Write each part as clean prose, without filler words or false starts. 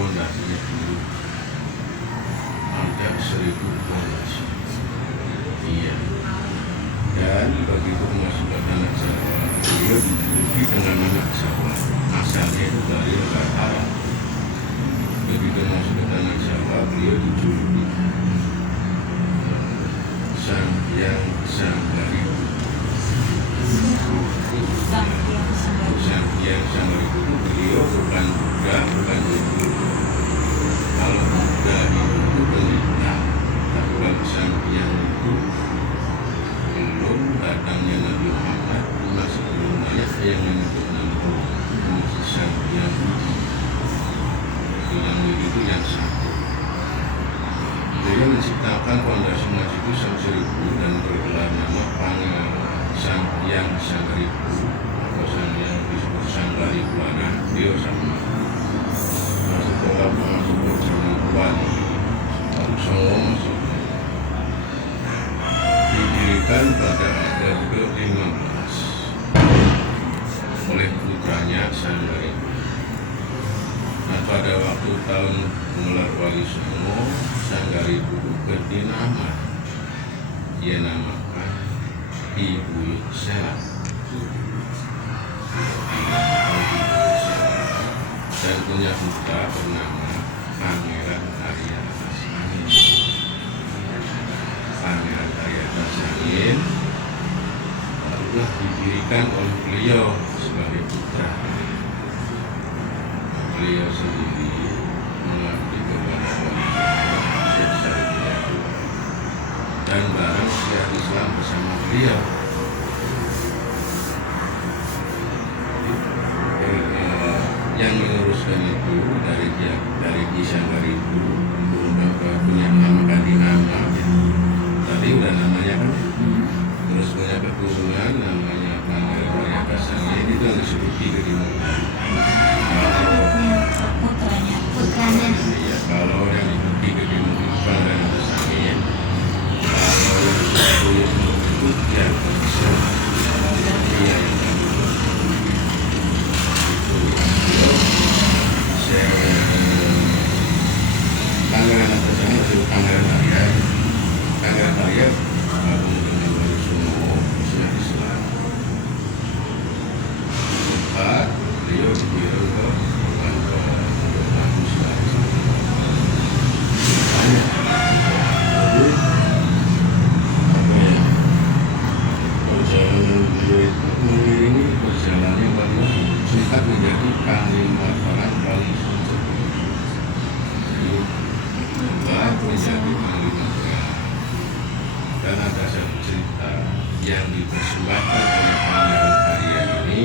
pondasinya dulu ada 1000 pondasi. Iya. Dan begitu memasukkan anak Jawa, beliau dijuluki dengan anak Jawa. Asalnya itu dari orang Arab. Begitu memasukkan anak Jawa, beliau dijuluki Sang Hyang Sanggaring. Sang Hyang Sanggaring itu beliau bukan Buddha, bukan Hindu. Kalau Buddha itu pelita, tapi kalau Sang Hyang itu belum datangnya Nabi Muhammad, masih belum banyak yang menyebut Nabi itu Sang Hyang Widi. Yang Widi itu yang satu. Beliau menciptakan fondasi masjid itu Sang Seribu dan bergelar nama Pangeran Sang Hyang Sanggaring atau Sang Hyang disebut Sanggaripurana. Beliau sama masuk dalam masuk ke Jamuan lalu Songo masuk didirikan pada abad ke-15 oleh putranya Sanggaripurana. Nah, pada waktu tahun Gemelar Wali Songo, Sanggaripurana ganti nama, ia namakan Ibu Sela. Dan punya putra bernama Pangeran Arya Tasangin. Pangeran Arya Tasangin barulah didirikan oleh beliau sebagai putra. Beliau sendiri mengabdi kepada Wali Syekh Syarif dan bareng syiar Islam bersama beliau. Yang menguruskan itu dari Ki Sanggaripurana itu punya nama ganti nama ya. Tadi udah namanya kan, terus punya keturunan namanya Pangeran Arya Tasangin itu yang disebut Ki Gedimun. Putranya. Iya, kalau yang disebut Ki Gedimun itu Pangeran Tasangin, kalau yang disebut itu yang besar. Iya. Pangeran Tasangin disebut Pangeran Arya. Pangeran Arya baru dengan Wali Songo syiar Islam. Empat, beliau dikirim ke bagus lah. Banyak. Jadi apa ya? Perjalanan beliau itu mengiringi perjalanannya bahwa singkat menjadi kalimat orang paling menjadi kalimat dan ada satu cerita yang dipersembahkan oleh Pangeran Arya ini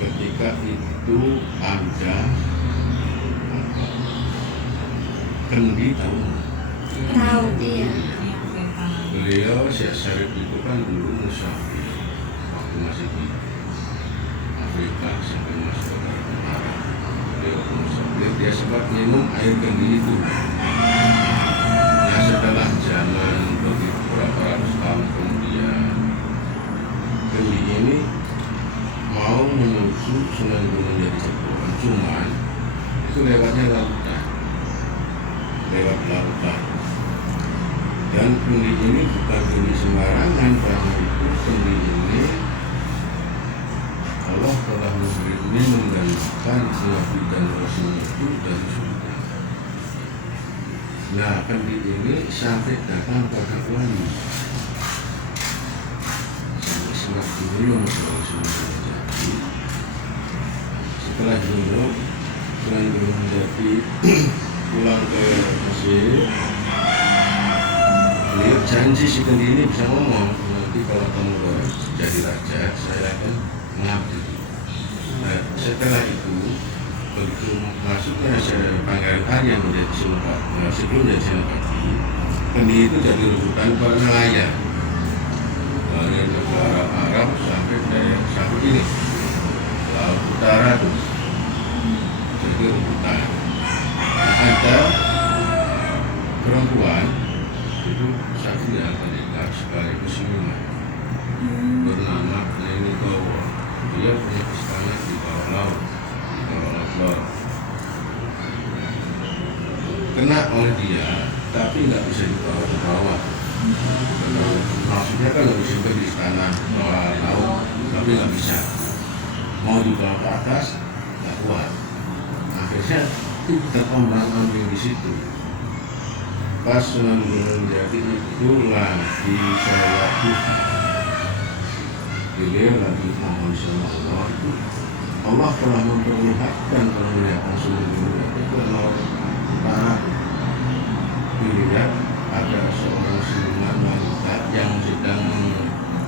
ketika itu ada kendi tahu Iya. beliau Syekh Syarif itu kan dulu musafir waktu masih di Afrika sampai masuk ke Arab. Beliau musafir, dia sempat minum air kendi itu. Nah, setelah zaman begitu berapa ratus tahun kemudian, kendi ini mau menuju Sunan Gunung Jatisoekarno, cuman itu lewatnya lautan, lewat lautan. Dan kendi ini bukan kendi sembarangan, karena itu kendi ini Allah telah memberi minum dan makan Nabi dan Rasul itu dari surga. Nah, kendi ini sampai datang pada wali, sampai semakin belum jadi. Setelah Sunan Gunung Jati pulang ke Mesir, beliau janji si kendi ini bisa ngomong, nanti kalau kamu jadi raja, saya akan mengabdi. Nah, setelah itu begitu masuknya Pangeran Arya menjadi Senopati, sebelum menjadi Senopati, kendi itu jadi rujukan para nelayan dari negara Arab sampai ini laut utara itu jadi rujukan. Ada perempuan itu satu yang menikah sekaligus siluman bernama Neni Gowo. Dia punya istana di bawah laut, di bawah laut. kena oleh dia, tapi nggak bisa dibawa ke bawah. Maksudnya kan nggak bisa di istana bawah laut, tapi nggak bisa. Mau dibawa ke atas, nggak kuat. Akhirnya terombang-ambing di situ. Pas Sunan Gunung Jati itu lagi sholat duha, beliau lagi mohon sama Allah. Allah telah memperlihatkan penglihatan Sunan Gunung Jati karena barat. Dilihat ada seorang siluman wanita yang sedang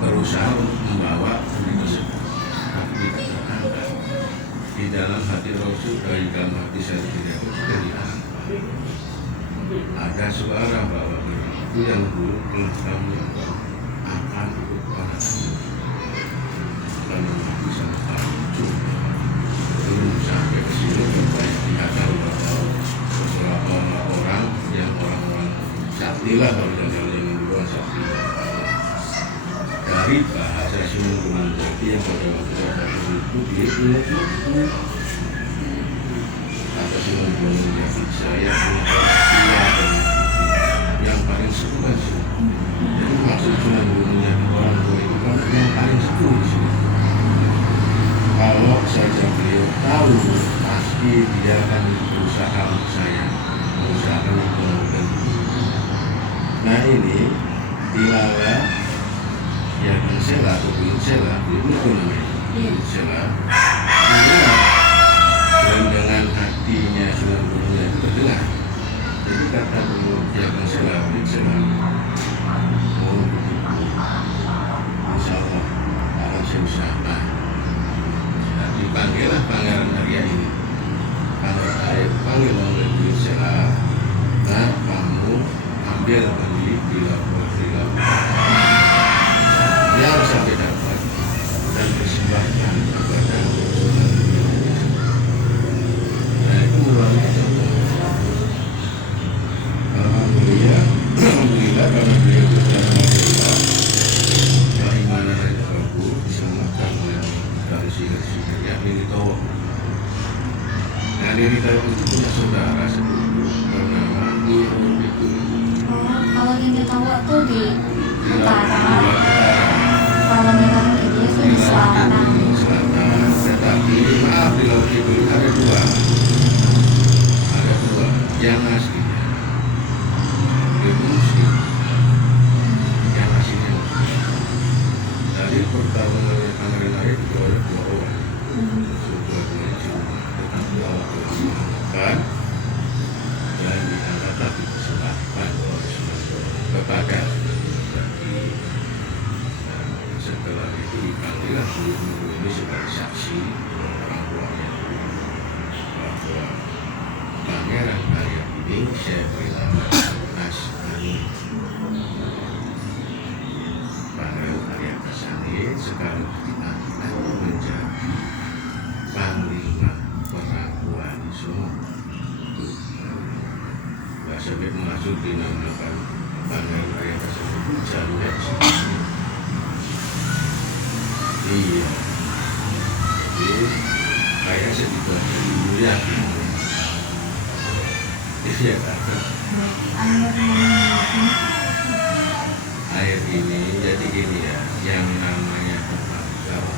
berusaha untuk membawa benda tersebut, tapi tidak terangkat. Di dalam hati Rasul, dari dalam hati saya tidak diangkat. Ada suara bahwa itu yang dulu telah kamu akan ikut orang karena mati sama kamu. Belum sampai ke sini banyak dikatakan bahwa beberapa orang yang orang-orang sakti lah, kalau dalam yang dua sakti dari bahasa Sunan Gunung Jati yang pada waktu itu dia ingat kata Sunan Gunung Jati, saya punya orang tua yang paling sepuh. Jadi maksud Sunan Gunung Jati orang tua itu kan yang paling sepuh di sini. Kalau saja beliau tahu, pasti dia akan berusaha untuk saya, berusaha untuk. Nah ini dilala ya sela atau sela itu namanya sela. Dan dengan hatinya Sunan Gunung Jati itu terdengar. Jadi kata dulu jangan sela mau begitu, insya Allah akan selesai. Dipanggillah Pangeran Arya ini. Pangeran Arya panggil oleh sela. Nah kamu ambil lagi di lapor dia harus sampai dapat dan persembahkan kepada Sunan Gunung Jati. Nah itu merupakan contoh. Alhamdulillah karena beliau sudah mengajar keimanan yang bagus diselamatkan oleh dari sihir-sihir yang Niritawa. Nah Niritawa itu punya saudara sepupu bernama Nirobikul. Kalau Niritawa tuh di utara, kalau Nirobikul itu di selatan. Tetapi maaf di laut itu ada dua yang aslinya itu muslim, yang aslinya muslim. Dari pertarungan Pangeran Arya itu ada dua orang, tetapi Allah telah dan diangkat lagi keselatan kepada setelah itu dipanggillah seluruh ini sebagai saksi orang tuanya bahwa Pangeran Arya ini saya berilah Nasrani. Pangeran Arya Kasani sekarang diangkat menjadi panglima perang Wali Songo. Bahasa Bib masuk dinamakan Pangeran Arya Kasani Jaluet. Iya, jadi kayak sedikit mulia. Iya kan? Air ini jadi gini ya, yang namanya kalau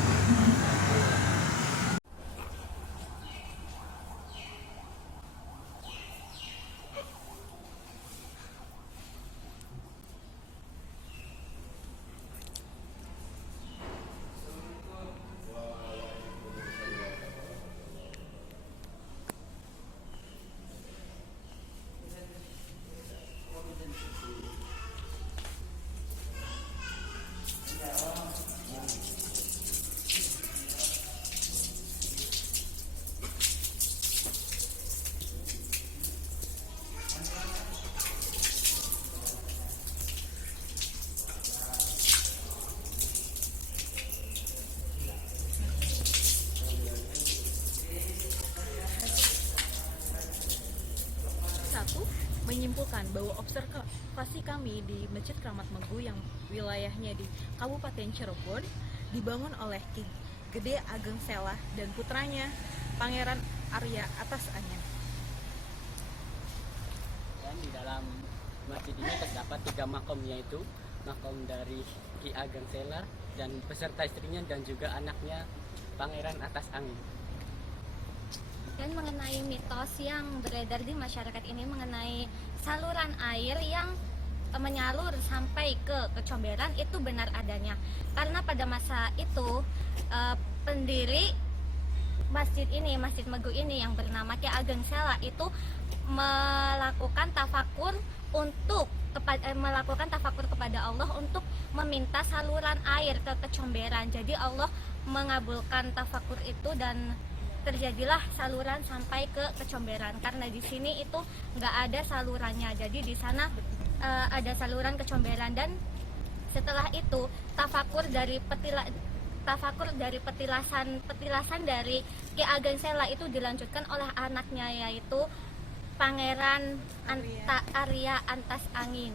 menyimpulkan bahwa observasi kami di Masjid Kramat Megu yang wilayahnya di Kabupaten Cirebon dibangun oleh Ki Gede Ageng Sela dan putranya Pangeran Arya atas Anyar. masjid ini terdapat 3 makom, yaitu makom dari Ki Ageng Sela dan beserta istrinya dan juga anaknya Pangeran Atas Angin. Dan mengenai mitos yang beredar di masyarakat ini mengenai saluran air yang menyalur sampai ke Kecomberan itu benar adanya. Karena pada masa itu pendiri masjid ini, Masjid Megu ini yang bernama Ki Ageng Sela itu melakukan tafakur kepada Allah untuk meminta saluran air ke Kecomberan. Jadi Allah mengabulkan tafakur itu dan terjadilah saluran sampai ke Kecomberan. Karena di sini itu nggak ada salurannya, jadi di sana ada saluran Kecomberan. Dan setelah itu tafakur dari petilasan dari Ki Ageng Sela itu dilanjutkan oleh anaknya, yaitu Pangeran Arya Antas Angin.